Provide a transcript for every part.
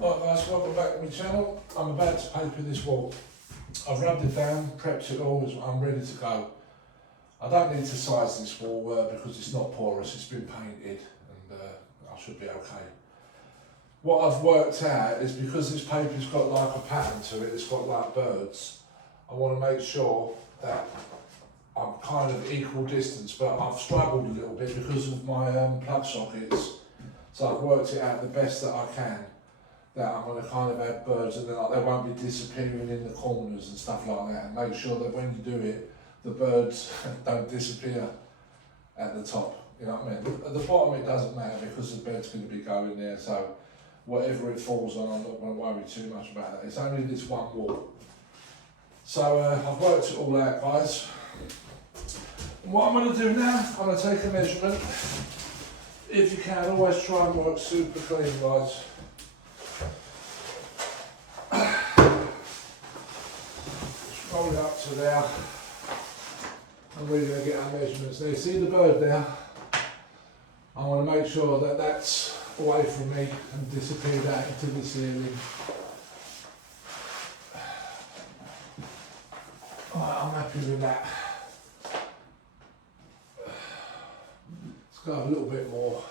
Right guys, welcome back to my channel. I'm about to paper this wall. I've rubbed it down, prepped it all, I'm ready to go. I don't need to size this wall because it's not porous, it's been painted and I should be okay. What I've worked out is because this paper's got like a pattern to it, it's got like birds, I want to make sure that I'm kind of equal distance, but I've struggled a little bit because of my plug sockets. So I've worked it out the best that I can, that I'm going to kind of have birds and then like, they won't be disappearing in the corners and stuff like that, and make sure that when you do it, the birds don't disappear at the top, you know what I mean? At the bottom it doesn't matter because the bed's going to be going there, so whatever it falls on, I'm not going to worry too much about that. It's only this one wall. So I've worked it all out, guys. And what I'm going to do now, I'm going to take a measurement. If you can, always try and work super clean, guys. Just roll it up to there. And we're going to get our measurements. Now you see the bird there? I want to make sure that that's away from me and disappeared out into the ceiling. Right, I'm happy with that. Let's go a little bit more.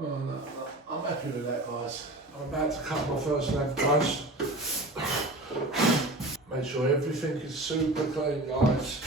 Oh, no, I'm happy with that, guys. I'm about to cut my first length, guys. Make sure everything is super clean, guys.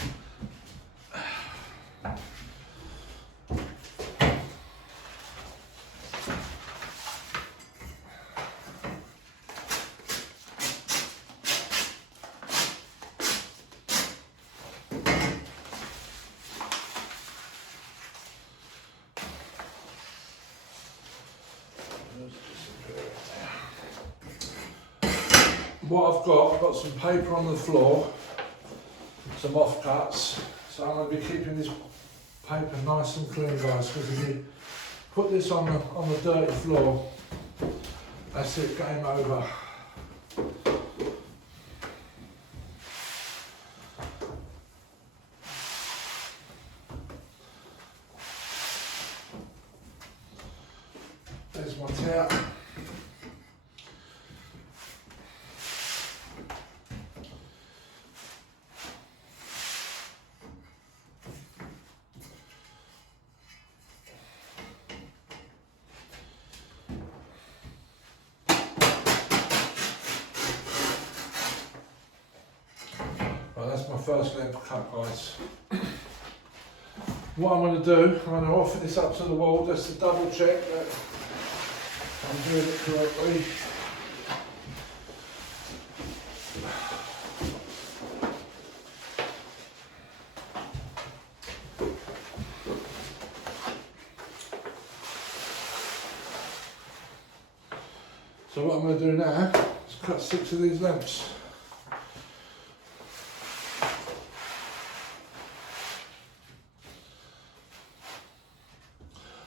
What I've got some paper on the floor, some offcuts, so I'm going to be keeping this paper nice and clean, guys, because if you put this on the dirty floor, that's it, game over. There's my towel. That's my first length cut, guys. What I'm going to do, I'm going to offer this up to the wall just to double check that I'm doing it correctly. So what I'm going to do now is cut 6 of these lengths.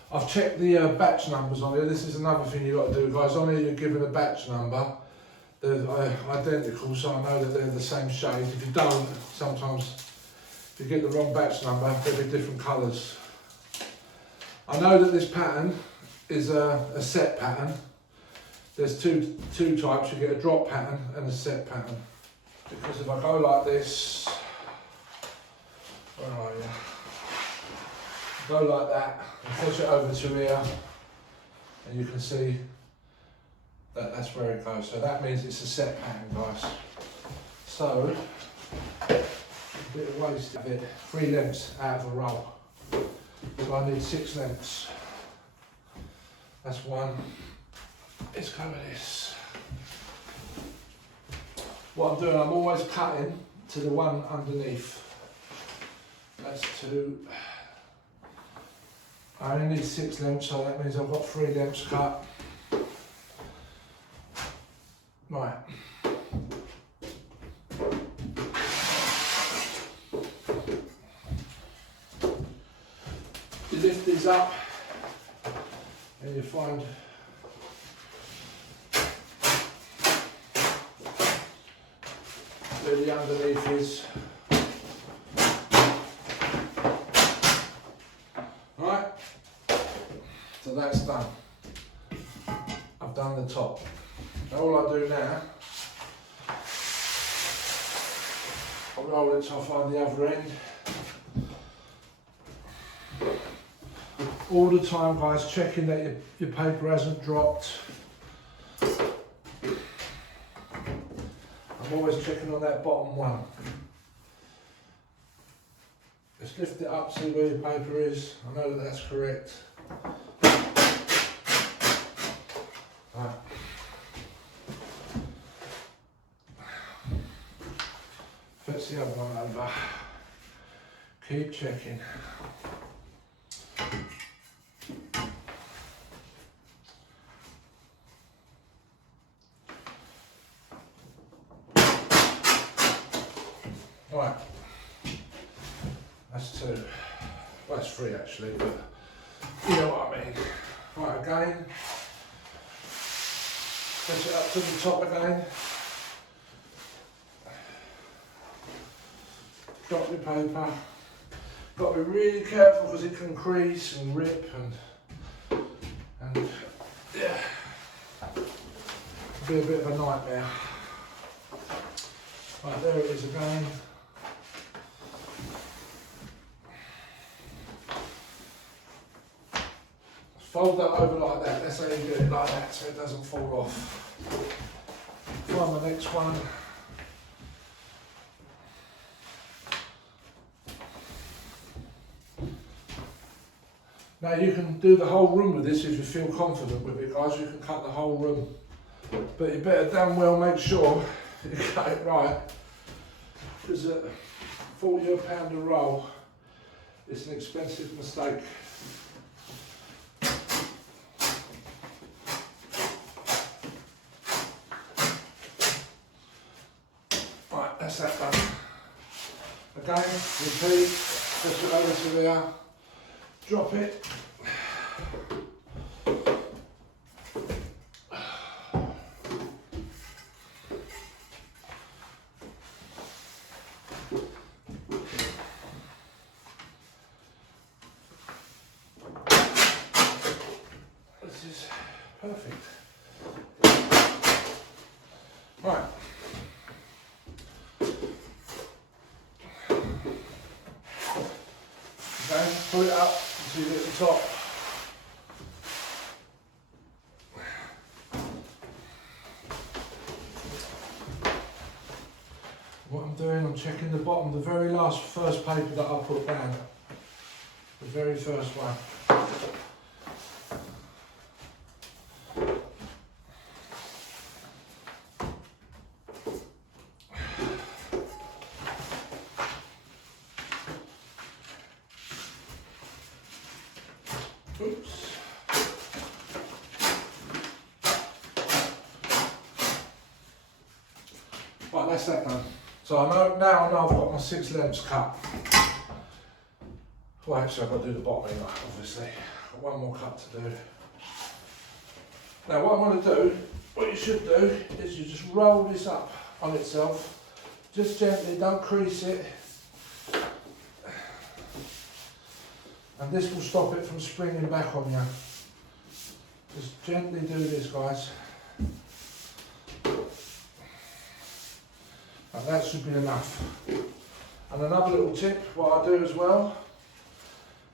I've checked the batch numbers on here. This is another thing you've got to do, guys. On here you're given a batch number. They're identical, so I know that they're the same shade. If you don't, sometimes if you get the wrong batch number, they'll be different colours. I know that this pattern is a set pattern. There's two types. You get a drop pattern and a set pattern. Because if I go like this, where are you? Go like that and push it over to here, and you can see that that's where it goes. So that means it's a set pattern, guys. So a bit of waste of it, 3 lengths out of a roll. So I need 6 lengths. That's 1. Let's go with this. What I'm doing, I'm always cutting to the one underneath. That's 2. I only need 6 lengths, so that means I've got 3 lengths cut. Right. You lift these up and you find where the underneath is. So that's done. I've done the top. All I do now, I roll it till I find the other end. All the time, guys, checking that your paper hasn't dropped. I'm always checking on that bottom one. Just lift it up, see where your paper is. I know that that's correct. Right. Fetch the other one over. Keep checking. Right, that's 2. Well, that's 3 actually, but you know what I mean. Right, again, push it up to the top again. Drop your paper. Got to be really careful because it can crease and rip and yeah, be a bit of a nightmare. Right, there it is again. Fold that over like that. That's how you do it, like that, so it doesn't fall off. Find the next one. Now you can do the whole room with this if you feel confident with it, guys. You can cut the whole room, but you better damn well make sure you cut it right, because at £40 a roll, it's an expensive mistake. Right, that's that done. Again, repeat, push it over to there, drop it. This is perfect. Right. Okay, pull it up until you get to the top. What I'm doing, I'm checking the bottom, the very first paper that I put down. The very first one. Oops. Right, that's that done. So now I know I've got my 6 lengths cut. Well, actually I've got to do the bottom anyway, obviously. Got one more cut to do. Now what I'm going to do, what you should do, is you just roll this up on itself. Just gently, don't crease it. And this will stop it from springing back on you. Just gently do this, guys. And that should be enough. And another little tip, what I do as well,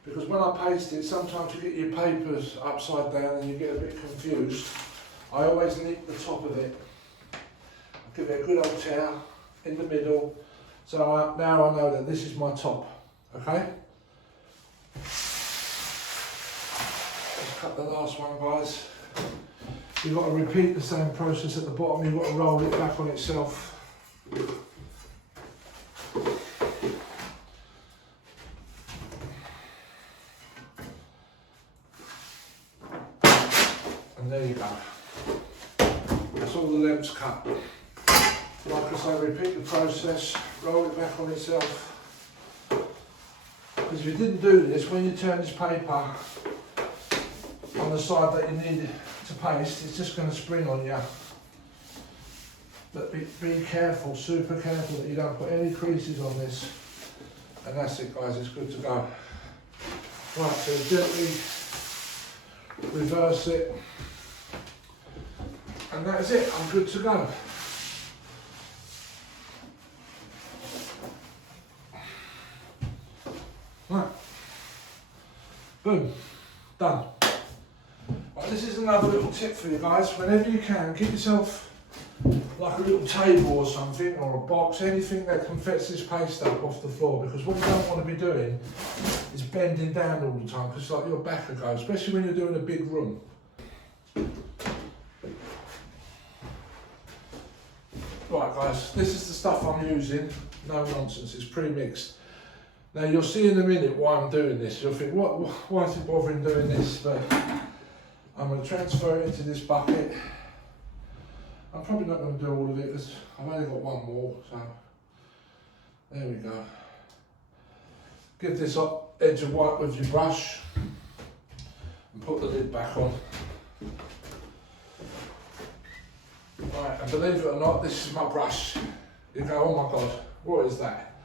because when I paste it, sometimes you get your papers upside down and you get a bit confused. I always nip the top of it. I give it a good old tear in the middle. So now I know that this is my top, okay? Let's cut the last one, guys. You've got to repeat the same process at the bottom. You've got to roll it back on itself. And there you go. That's all the lengths cut. Like I say, repeat the process, roll it back on itself. Because if you didn't do this, when you turn this paper on the side that you need to paste, it's just going to spring on you. But be careful, super careful that you don't put any creases on this. And that's it, guys, it's good to go. Right, so gently reverse it. And that is it, I'm good to go. Right. Boom. Done. Right, this is another little tip for you guys. Whenever you can, get yourself like a little table or something, or a box, anything that can fetch this paste up off the floor, because what you don't want to be doing is bending down all the time, because like your back will go, especially when you're doing a big room. Right guys, this is the stuff I'm using, no nonsense, it's pre-mixed. Now you'll see in a minute why I'm doing this. You'll think, why is he bothering doing this? But I'm going to transfer it into this bucket. I'm probably not going to do all of it because I've only got one more, so there we go. Give this edge a wipe with your brush and put the lid back on. Right, and believe it or not, this is my brush. You go, oh my God, what is that?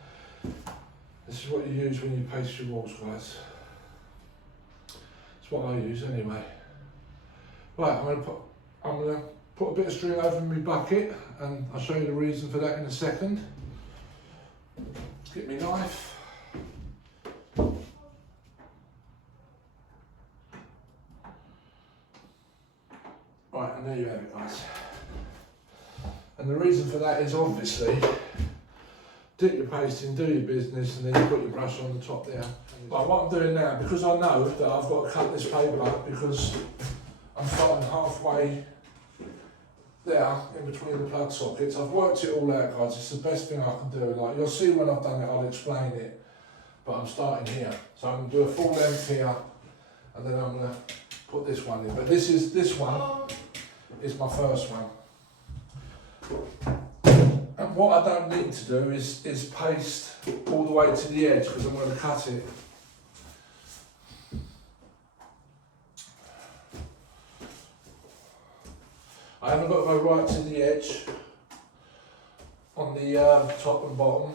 This is what you use when you paste your walls, guys. It's what I use anyway. Right, I'm gonna put a bit of string over my bucket, and I'll show you the reason for that in a second. Let's get my knife. Right, and there you have it, guys. And the reason for that is obviously, dip your paste in, do your business, and then you put your brush on the top there. Like what I'm doing now, because I know that I've got to cut this paper up, because I'm starting halfway there in between the plug sockets. I've worked it all out, guys. It's the best thing I can do. Like you'll see when I've done it, I'll explain it. But I'm starting here, so I'm going to do a full length here, and then I'm going to put this one in. But this one is my first one. And what I don't need to do is paste all the way to the edge, because I'm going to cut it. I haven't got to go right to the edge on the top and bottom.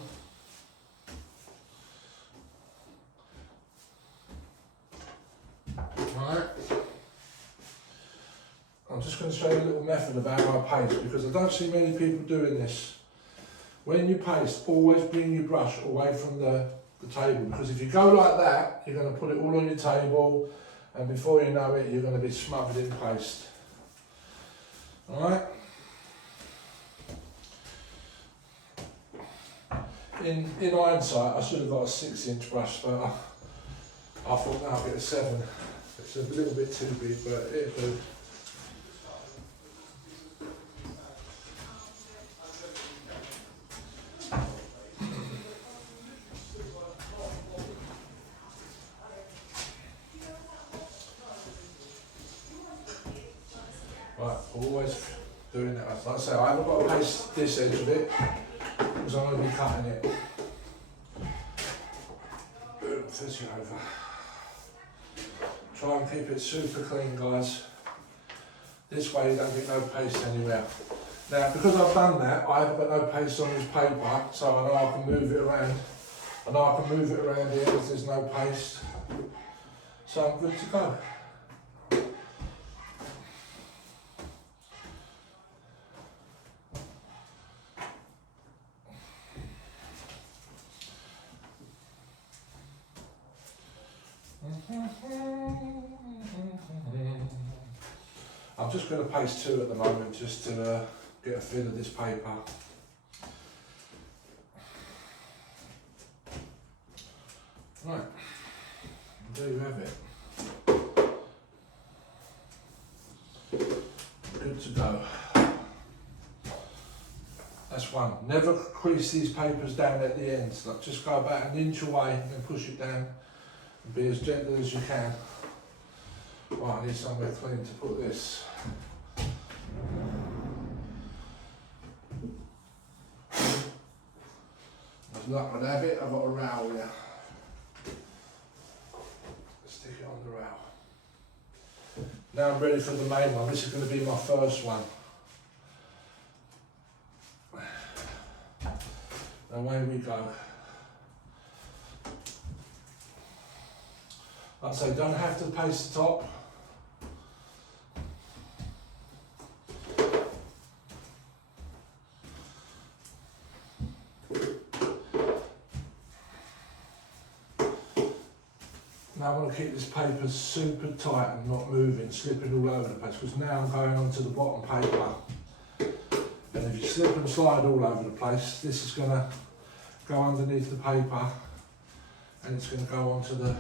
Right. I'm just going to show you a little method of how I paste, because I don't see many people doing this. When you paste, always bring your brush away from the table, because if you go like that, you're going to put it all on your table, and before you know it, you're going to be smothered in paste. Alright? In hindsight, I should have got a 6-inch brush, but I thought, no, I'll get a 7. It's a little bit too big, but it'll do. Right, always doing that. Like I say, I haven't got to paste this edge of it, because I'm going to be cutting it. Boom, fizz it over. Try and keep it super clean, guys. This way you don't get no paste anywhere. Now, because I've done that, I haven't got no paste on this paper, so I know I can move it around. I know I can move it around here because there's no paste. So I'm good to go. I'm just going to paste 2 at the moment, just to get a feel of this paper. Right, there you have it. Good to go. That's one. Never crease these papers down at the ends. Like just go about 1 inch away and then push it down. And be as gentle as you can. Right, I need somewhere clean to put this. As luck would have it, I've got a rowel here. Stick it on the rowel. Now I'm ready for the main one. This is going to be my first one. Away we go. Like I say, don't have to paste the top. want to keep this paper super tight and not moving, slipping all over the place, because now I'm going on to the bottom paper. And if you slip and slide all over the place, this is going to go underneath the paper and it's going to go onto the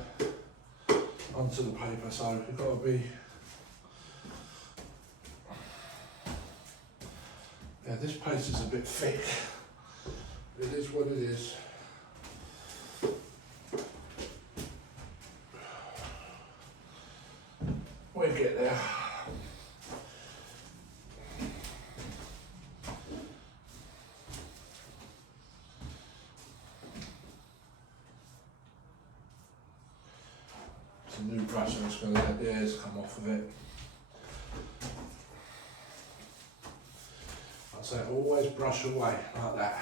paper. So you've got to be, yeah, this paste is a bit thick. It is what it is. We'll get there. It's a new brush, I'm just going to let the hairs come off of it. I'd say always brush away like that.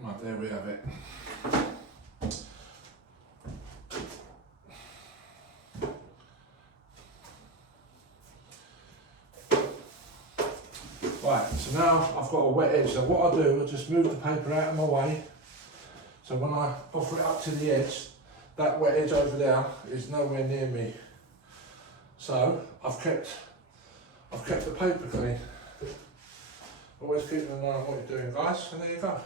Right, there we have it. Right, so now I've got a wet edge. So what I do, I just move the paper out of my way. So when I offer it up to the edge, that wet edge over there is nowhere near me. So I've kept the paper clean. Always keeping an eye on what you're doing, guys. And there you go.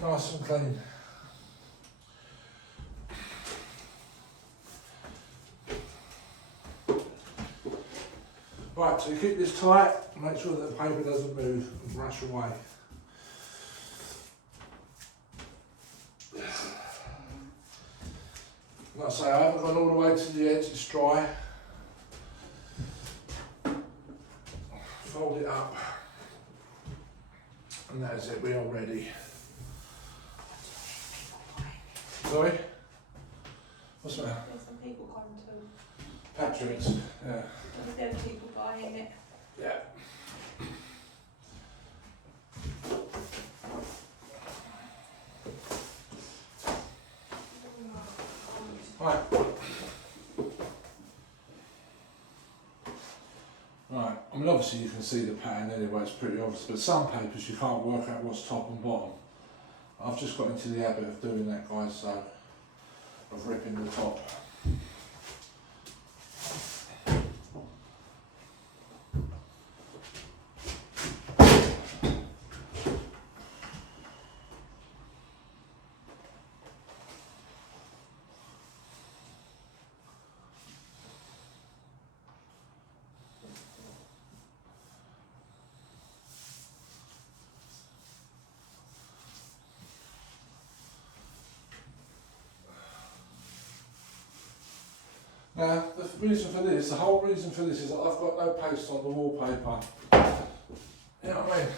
Nice and clean. Right, so you keep this tight, make sure that the paper doesn't move and brush away. Like I say, I haven't gone all the way to the edge, it's dry. Fold it up, and that is it, we are ready. Sorry? What's the matter? There's some people come to Patrick's, yeah. there are people buying it. Yeah. Right. Right, I mean obviously you can see the pattern anyway, it's pretty obvious, but some papers you can't work out what's top and bottom. I've just got into the habit of doing that, guys, so of ripping the top. Now, the reason for this, the whole reason for this is that I've got no paste on the wallpaper. You know what I mean?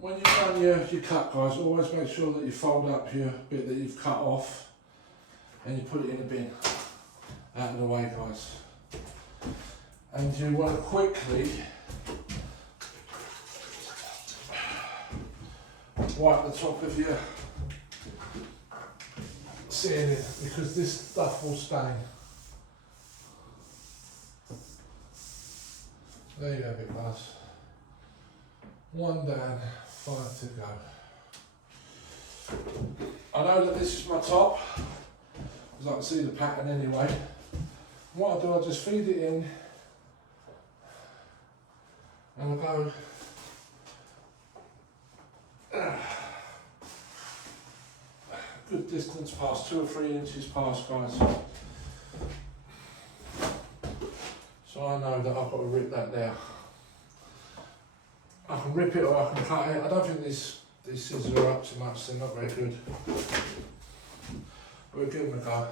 When you've done your cut, guys, always make sure that you fold up your bit that you've cut off and you put it in the bin. Out of the way, guys. And you want to quickly wipe the top of your ceiling because this stuff will stain. There you have it, guys. One down, 5 to go. I know that this is my top, because I can see the pattern anyway. What I do, I just feed it in and I go good distance past, 2 or 3 inches past, guys. So I know that I've got to rip that there. I can rip it or I can cut it. I don't think these scissors are up too much, they're not very good. We'll give them a go.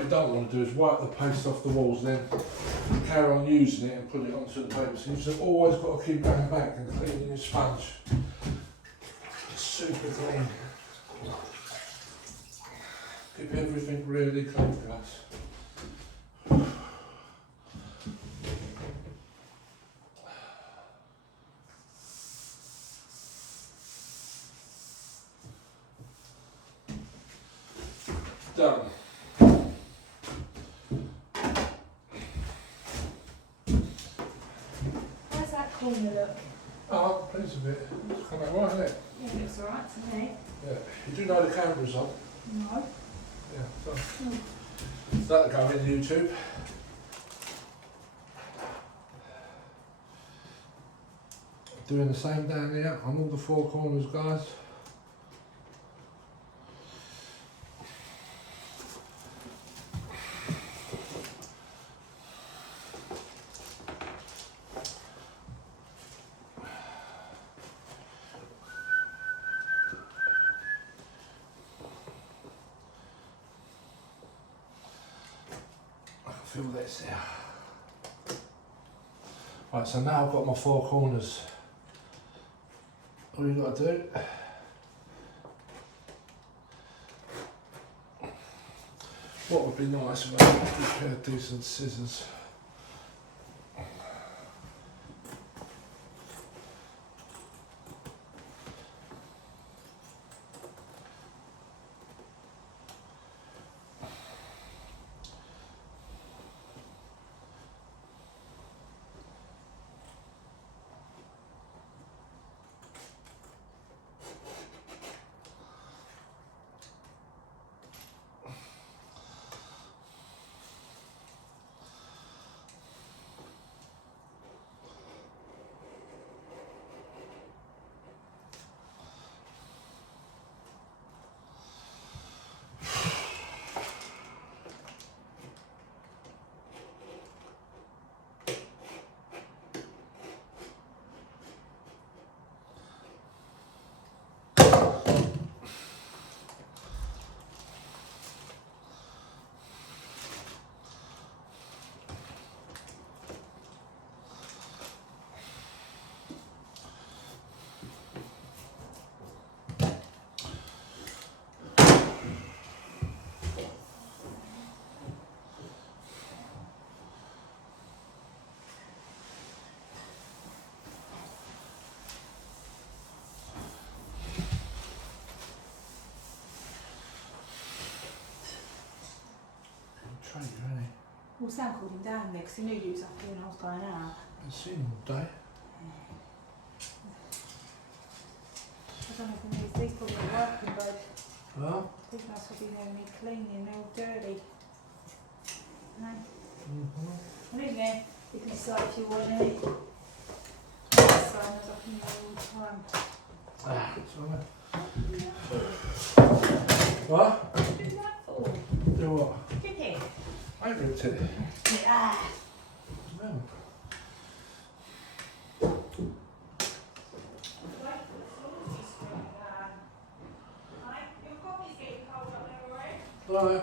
what you don't want to do is wipe the paste off the walls, then carry on using it and put it onto the paper. So you've just always got to keep going back and cleaning your sponge. It's super clean. Keep everything really clean, guys. Done. How's that corner look? Oh, I'm pleased with it. It's come out right, isn't it? Yeah, it looks alright to me. Yeah. You do know the camera's on? No. Yeah, so that'll go in YouTube. Doing the same down here on all the four corners, guys. Feel this here. Right, so now I've got my four corners. All you've got to do, what would be nice if I had a pair of decent scissors. Try you, really. Well, Sam called him down there because he knew you was up here when I was going out. I've seen him all day. I don't know if he needs these probably working, but Well? these must have been having me cleaning, they're all dirty. No? Well, in there, you can decide if you want any. This one, I was up in there all the time. Ah, it's alright. What? What did you do that for? Do what? Did it? I ripped it. Yeah. No. Right.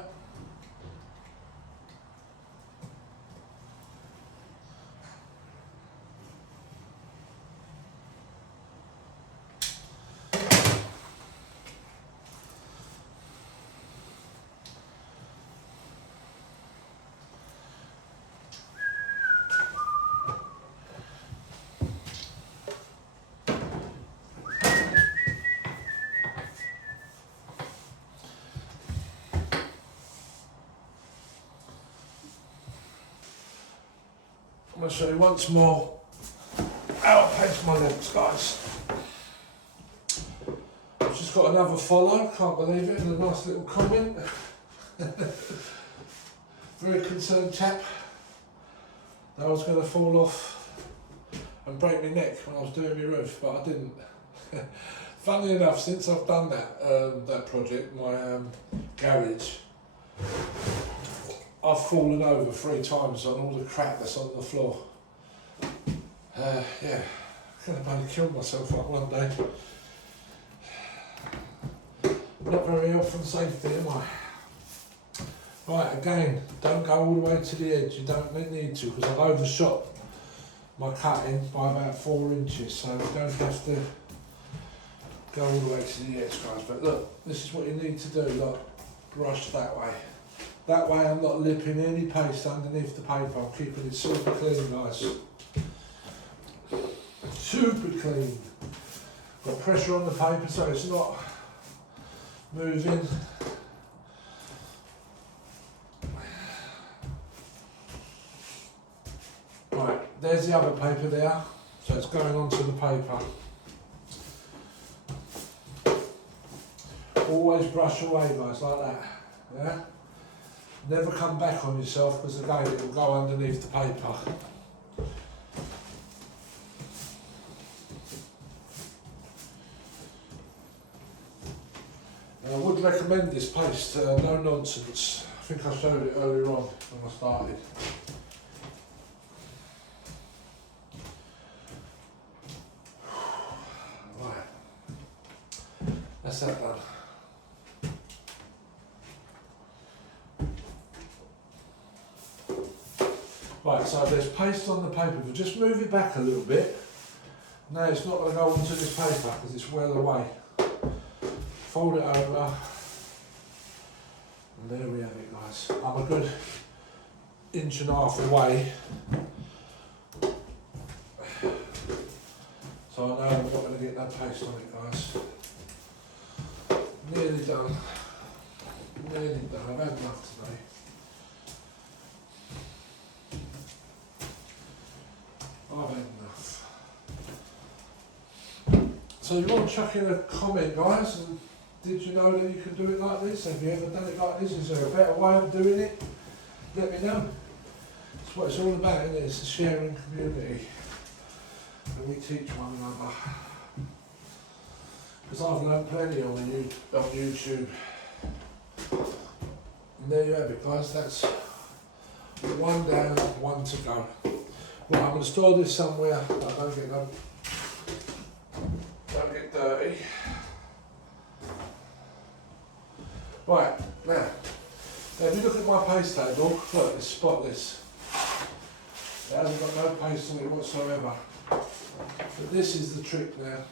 I'm going to show you once more how I paint my lips, guys. I've just got another follow, can't believe it, and a nice little comment. Very concerned chap that I was going to fall off and break my neck when I was doing my roof, but I didn't. Funnily enough, since I've done that project, my garage, I've fallen over 3 times on all the crap that's on the floor. Yeah, I'm going to maybe kill myself like one day. Not very health and safety, am I? Right, again, don't go all the way to the edge, you don't need to, because I've overshot my cutting by about 4 inches, so you don't have to go all the way to the edge, guys. But look, this is what you need to do, look, brush that way. That way I'm not lipping any paste underneath the paper, I'm keeping it super clean, guys. Super clean. Got pressure on the paper so it's not moving. Right, there's the other paper there, so it's going onto the paper. Always brush away, guys, like that, yeah? Never come back on yourself, because again it will go underneath the paper. And I would recommend this paste, no nonsense. I think I showed it earlier on when I started. That's that done. Right, so there's paste on the paper, but just move it back a little bit. No, it's not going to go onto this paper because it's well away. Fold it over, and there we have it, guys. I'm a good 1.5 inches away, so I know I'm not going to get no paste on it, guys. Nearly done. Nearly done. I've had enough today. I've had enough. So you want to chuck in a comment, guys, and did you know that you can do it like this? Have you ever done it like this? Is there a better way of doing it? Let me know. That's what it's all about, isn't it? It's a sharing community. And we teach one another. Because I've learned plenty on YouTube. And there you have it, guys. That's 1 down, 1 to go. Right, I'm going to store this somewhere that I don't get dirty. Right, now if you look at my paste table, look, it's spotless. It hasn't got no paste on it whatsoever. But this is the trick now.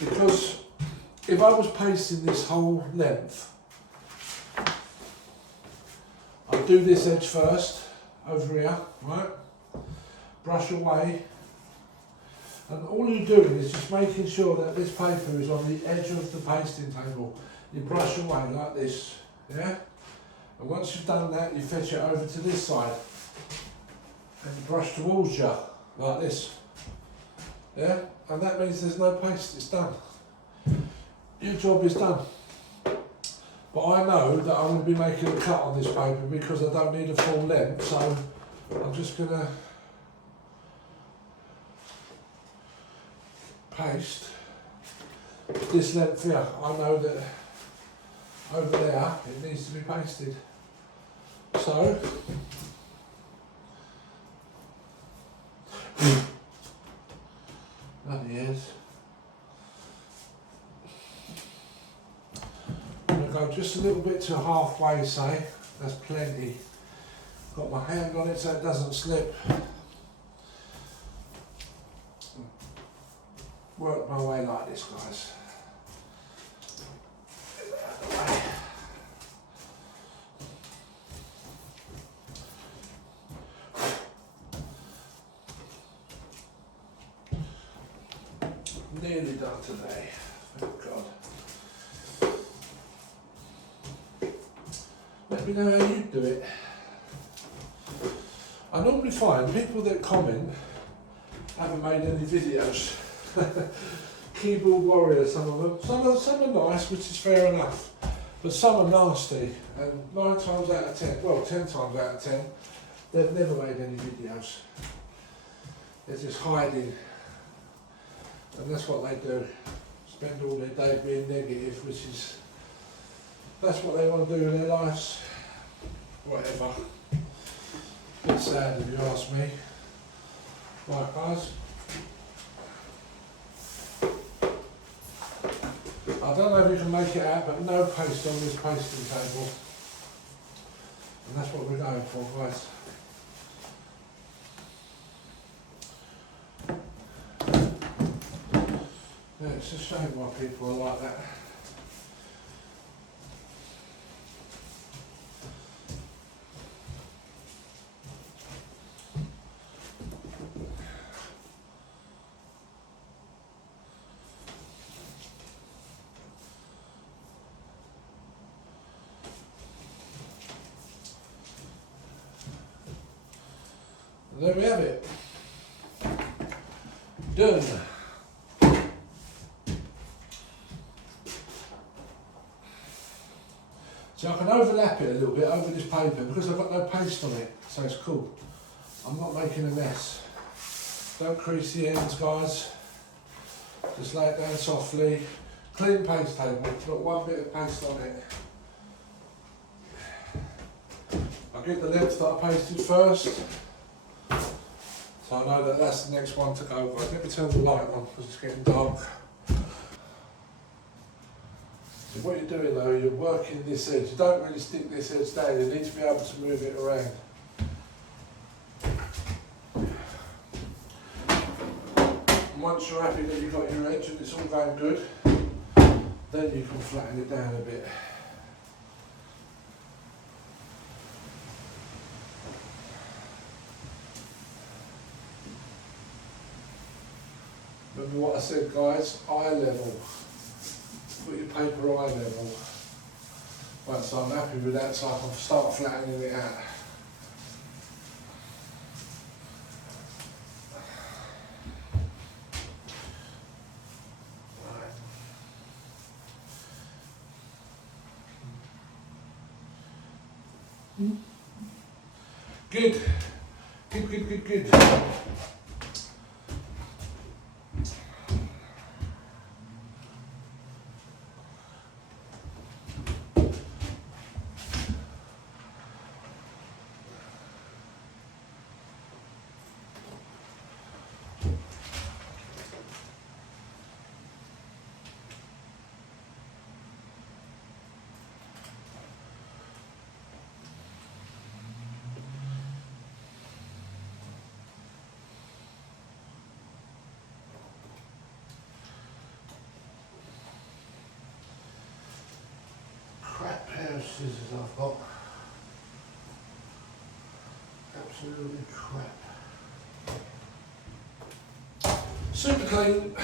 Because if I was pasting this whole length, I'll do this edge first, over here, right? Brush away. And all you're doing is just making sure that this paper is on the edge of the pasting table. You brush away like this, yeah? And once you've done that, you fetch it over to this side. And you brush towards you, like this. Yeah? And that means there's no paste, it's done. Your job is done. But I know that I'm going to be making a cut on this paper because I don't need a full length, so I'm just going to paste this length here. I know that over there it needs to be pasted. So bloody is. I'm going to go just a little bit to halfway, say. That's plenty. Got my hand on it so it doesn't slip. Work my way like this, guys. Get that out of the way. Nearly done today, thank God. Let me know how you do it. I normally find people that comment haven't made any videos. Keyboard warriors, some of them. Some are nice, which is fair enough. But some are nasty, and 9 times out of 10, well 10 times out of 10, they've never made any videos. They're just hiding. And that's what they do. Spend all their day being negative, which is, that's what they want to do in their lives. Whatever. Bit sad if you ask me. Right, guys. I don't know if you can make it out, but no paste on this pasting table. And that's what we're going for, guys. Yeah, it's a shame why people are like that. And there we have it. Done. So I can overlap it a little bit over this paper because I've got no paste on it, so it's cool. I'm not making a mess. Don't crease the ends, guys. Just lay it down softly. Clean paste table, not one bit of paste on it. I get the length that I pasted first. So I know that that's the next one to go. Guys, let me turn the light on because it's getting dark. So what you're doing though, you're working this edge. You don't really stick this edge down, you need to be able to move it around. And once you're happy that you've got your edge and it's all going good, then you can flatten it down a bit. Remember what I said, guys, eye level. Put your paper eye level. Right, so I'm happy with that, so I can start flattening it out. Right. Good. Good. Crap pair of scissors I've got. Absolutely crap. Super clean.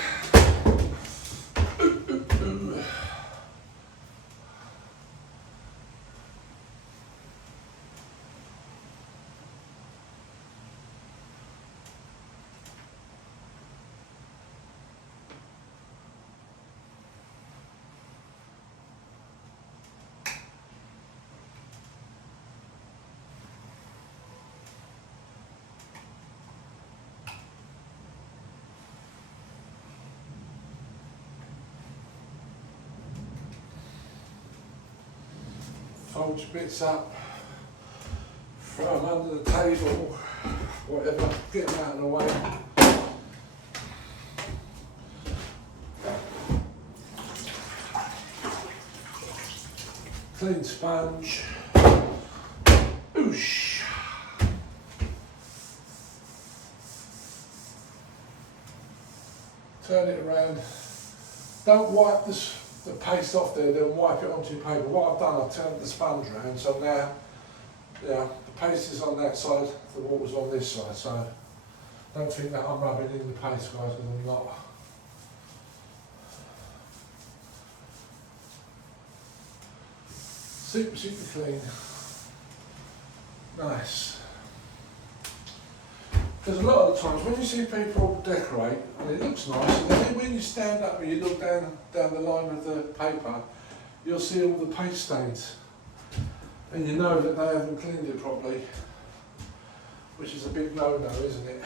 Fold your bits up, throw them under the table, whatever, get them out of the way. Clean sponge. Oosh. Turn it around. Don't wipe the paste off there, then wipe it onto your paper. What I've done, I've turned the sponge around, so now the paste is on that side, the water's on this side, so don't think that I'm rubbing in the paste, guys, because I'm not. Super clean. Nice. Because a lot of the times when you see people decorate and it looks nice, and then when you stand up and you look down the line of the paper, you'll see all the paste stains. And you know that they haven't cleaned it properly, which is a big no-no, isn't it?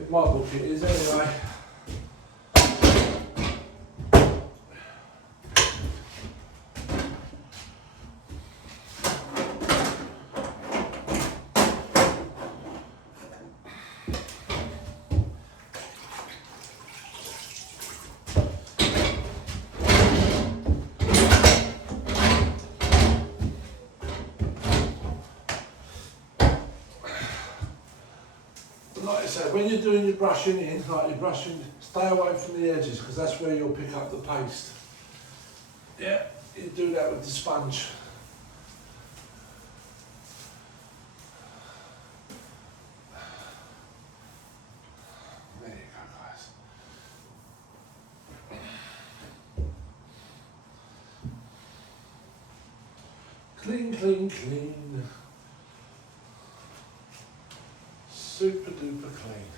It might look it is anyway. Like I said, when you're doing your brushing in, like you're brushing, stay away from the edges because that's where you'll pick up the paste. Yeah, you do that with the sponge. There you go, guys. Clean, clean, clean. Super duper clean.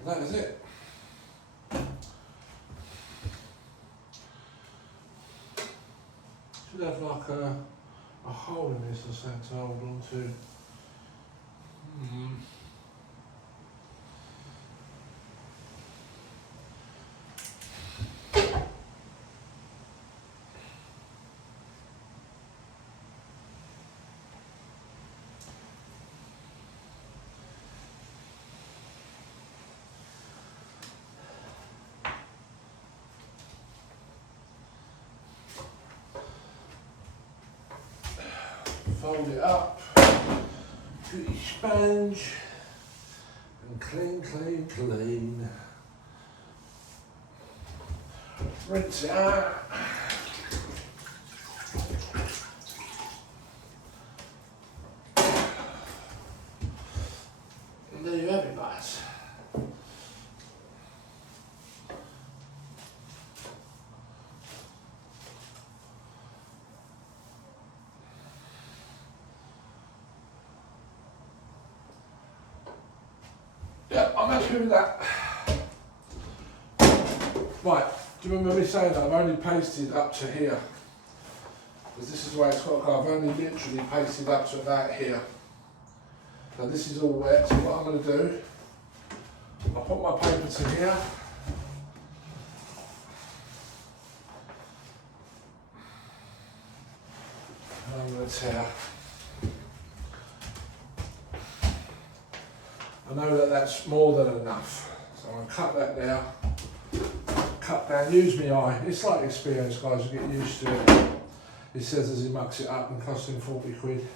And that is it. Should have like a hole in this or something to hold on to. Fold it up, get your sponge, and clean, clean, clean. Rinse it out. And there you have it, guys. Yeah, I'm happy with that. Right, do you remember me saying that I've only pasted up to here? Because this is the way it's got to go. I've only literally pasted up to about here. So this is all wet, so what I'm going to do, I'll put my paper to here. And I'm going to tear. I know that that's more than enough, so I'm going to cut that there, cut down, use my eye. It's like experience, guys, you get used to it. He says as he mucks it up and costs him 40 quid.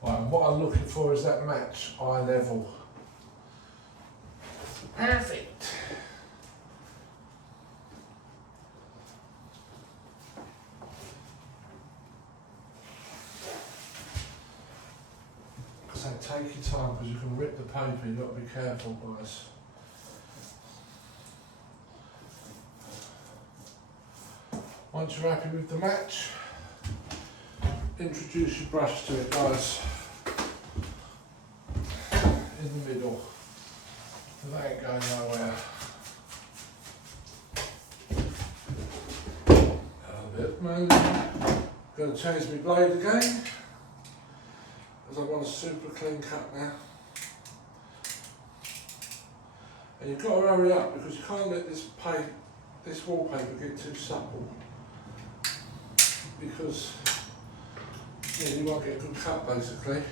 Right, and what I'm looking for is that match eye level. Perfect. So take your time because you can rip the paper, you've got to be careful, guys. Once you're happy with the match, introduce your brush to it, guys. In the middle. That ain't going nowhere. A bit, man. Going to change my blade again, as I want a super clean cut now. And you've got to hurry up because you can't let this wallpaper get too supple, because yeah, you won't get a good cut basically.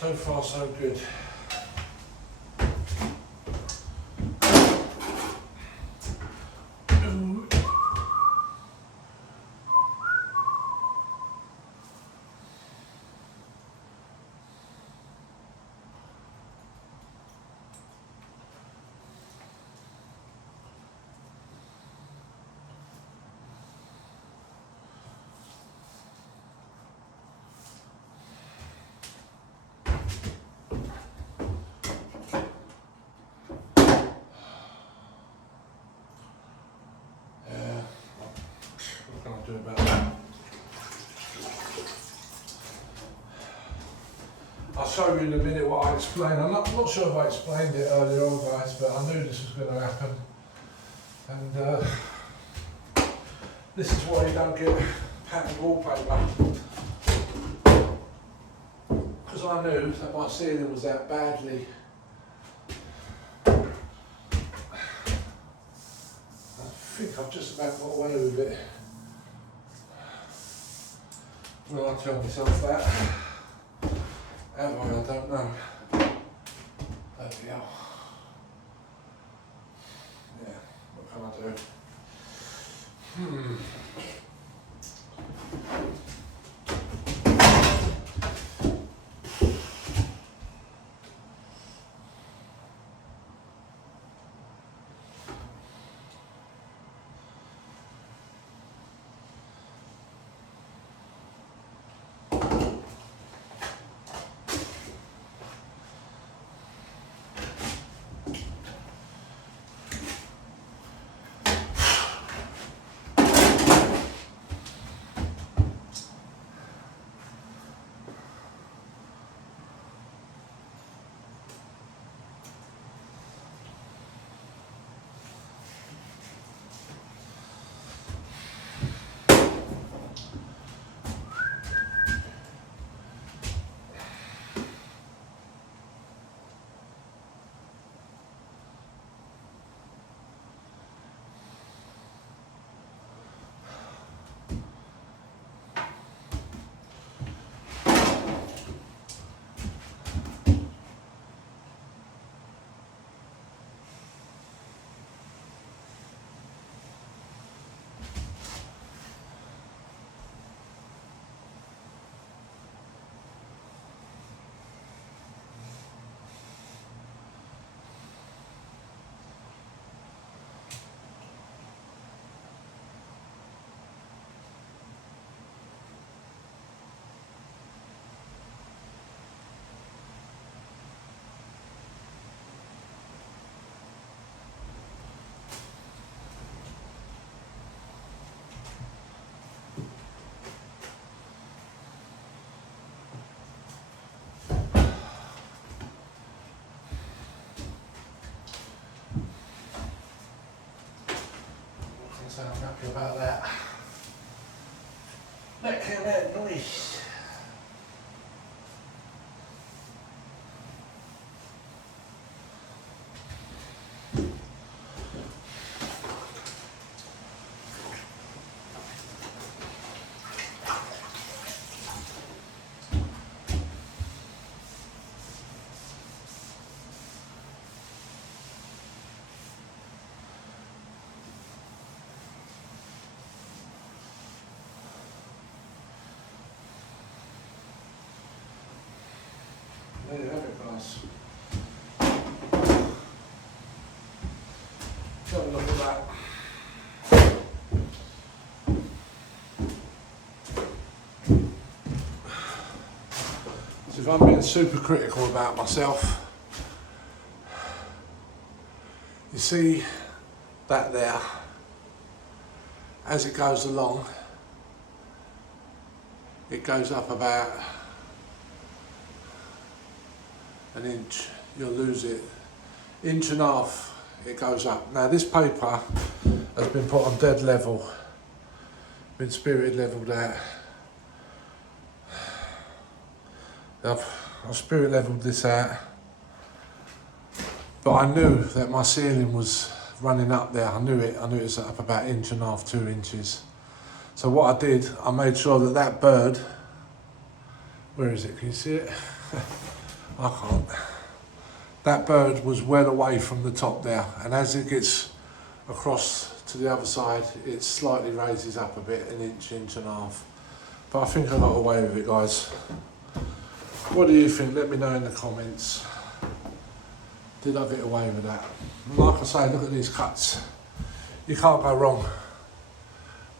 So far so good. What can I do about that? I'll show you in a minute what I explained. I'm not sure if I explained it earlier on, guys, but I knew this was going to happen. And this is why you don't get patterned wallpaper. Because I knew that my ceiling was out badly. I think I've just about got away with it. Will I tell myself that? Have I? I don't know. There we go. Yeah, what can I do? So I'm happy about that. Look at that noise. There you have it, guys. Have a look at that. So if I'm being super critical about myself, you see that there, as it goes along, it goes up about an inch, you'll lose it. Inch and a half, it goes up. Now this paper has been put on dead level, been spirit levelled out. I've spirit levelled this out, but I knew that my ceiling was running up there. I knew it was up about inch and a half, 2 inches. So what I did, I made sure that that bird, where is it, can you see it? I can't. That bird was well away from the top there, and as it gets across to the other side, it slightly raises up a bit, an inch, inch and a half. But I think I got away with it, guys. What do you think? Let me know in the comments. Did I get away with that? And like I say, look at these cuts. You can't go wrong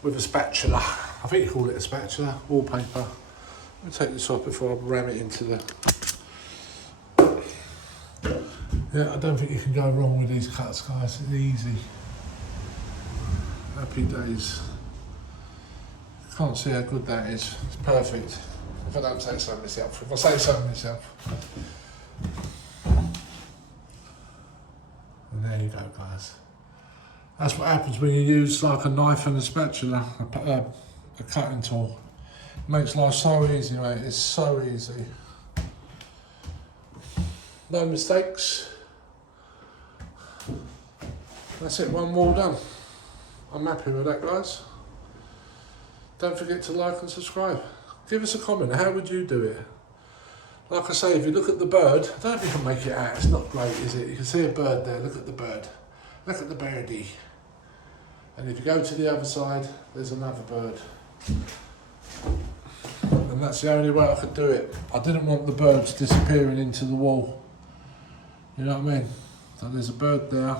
with a spatula. I think you call it a spatula, wallpaper. Let me take this off before I ram it into the... Yeah, I don't think you can go wrong with these cuts, guys. It's easy. Happy days. Can't see how good that is. It's perfect. If I don't say so myself. If I say so myself. And there you go, guys. That's what happens when you use like a knife and a spatula, a cutting tool. It makes life so easy, mate. It's so easy. No mistakes. That's it, one wall done. I'm happy with that, guys. Don't forget to like and subscribe. Give us a comment, how would you do it? Like I say, if you look at the bird, I don't know if you can make it out, it's not great, is it? You can see a bird there, look at the bird. Look at the birdie. And if you go to the other side, there's another bird. And that's the only way I could do it. I didn't want the birds disappearing into the wall. You know what I mean? So there's a bird there,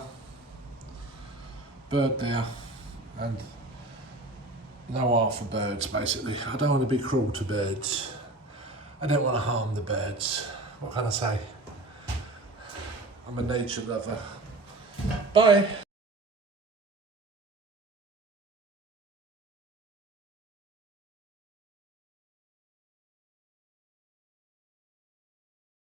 and no half for birds, basically. I don't want to be cruel to birds. I don't want to harm the birds. What can I say? I'm a nature lover. Bye.